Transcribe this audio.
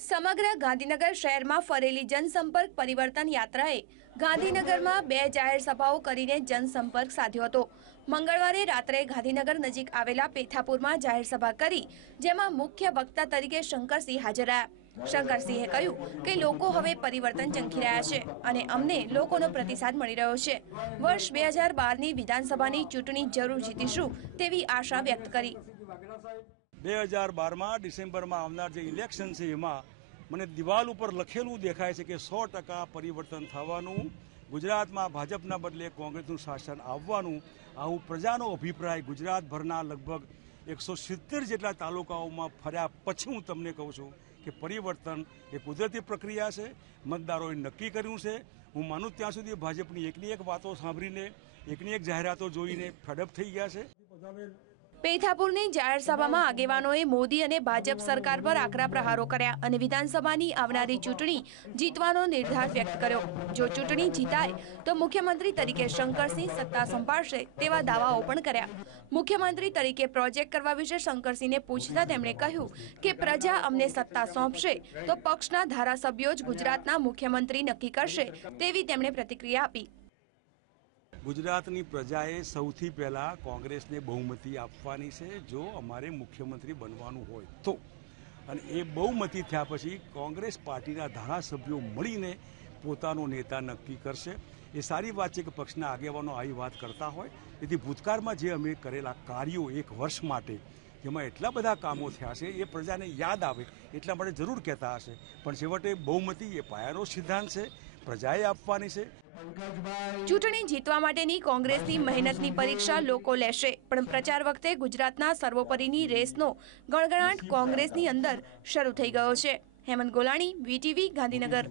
સમગ્ર ગાંધીનગર શહેરમાં ફરેલી જનસંપર્ક પરિવર્તન યાત્રાએ ગાંધીનગરમાં 2 જાહેર સભાઓ કરીને જનસંપર્ક સાધ્યો હતો। મંગળવારે રાત્રે ગાંધીનગર નજીક આવેલા પેથાપુરમાં જાહેર સભા કરી, જેમાં મુખ્ય વક્તા તરીકે શંકરસિંહ હાજર રહ્યા। શંકરસિંહે કહ્યું કે લોકો હવે પરિવર્તન ઝંખી રહ્યા છે અને અમને લોકોનો પ્રતિસાદ મળી રહ્યો છે। વર્ષ 2012ની વિધાનસભાની ચૂંટણી જરૂર જીતીશું તેવી આશા વ્યક્ત કરી। 2012 ડિસેમ્બરમાં આવનાર જે ઇલેક્શન છે એમાં મને દિવાલ ઉપર લખેલું દેખાય છે કે 100% પરિવર્તન થવાનું, ગુજરાતમાં ભાજપના બદલે કોંગ્રેસનું શાસન આવવાનું, આવું પ્રજાનો અભિપ્રાય ગુજરાતભરના લગભગ 170 જેટલા તાલુકાઓમાં ફર્યા પછી હું તમને કહું છું કે પરિવર્તન એ કુદરતી પ્રક્રિયા છે, મતદારોએ નક્કી કર્યું છે। હું માનું ત્યાં સુધી ભાજપની એકની એક વાતો સાંભળીને, એકની એક જાહેરાતો જોઈને ફેડઅપ થઈ ગયા છે। પેથાપુરની જાહેર સભામાં આગેવાનોએ મોદી અને ભાજપ સરકાર પર આકરા પ્રહારો કર્યા અને વિધાનસભાની આવનારી ચૂંટણી જીતવાનો નિર્ધાર વ્યક્ત કર્યો। જો ચૂંટણી જીતાય તો મુખ્યમંત્રી તરીકે શંકરસિંહ સત્તા સંભાળશે તેવા દાવાઓ પણ કર્યા। મુખ્યમંત્રી તરીકે પ્રોજેક્ટ કરવા વિશે શંકરસિંહને પૂછતા તેમણે કહ્યું કે પ્રજા અમને સત્તા સોંપશે તો પક્ષના ધારાસભ્યો જ ગુજરાતના મુખ્યમંત્રી નક્કી કરશે તેવી તેમણે પ્રતિક્રિયા આપી। ગુજરાતની પ્રજાએ સૌથી પહેલાં કોંગ્રેસને બહુમતી આપવાની છે જો અમારે મુખ્યમંત્રી બનવાનું હોય તો, અને એ બહુમતી થયા પછી કોંગ્રેસ પાર્ટીના ધારાસભ્યો મળીને પોતાનો નેતા નક્કી કરશે। એ સારી વાત છે કે પક્ષના આગેવાનો આવી વાત કરતા હોય। તેથી ભૂતકાળમાં જે અમે કરેલા કાર્યો 1 વર્ષ માટે, જેમાં એટલા બધા કામો થયા છે, એ પ્રજાને યાદ આવે એટલા માટે જરૂર કહેતા હશે, પણ છેવટે બહુમતી એ પાયાનો સિદ્ધાંત છે, પ્રજાએ આપવાની છે। ચૂંટણી જીતવા માટેની કોંગ્રેસની મહેનતની પરીક્ષા લોકો લેશે, પણ પ્રચાર વખતે ગુજરાતના સર્વોપરીની રેસનો ગણગણાટ કોંગ્રેસની અંદર શરૂ થઈ ગયો છે। હેમંત ગોલાણી, વીટીવી, ગાંધીનગર।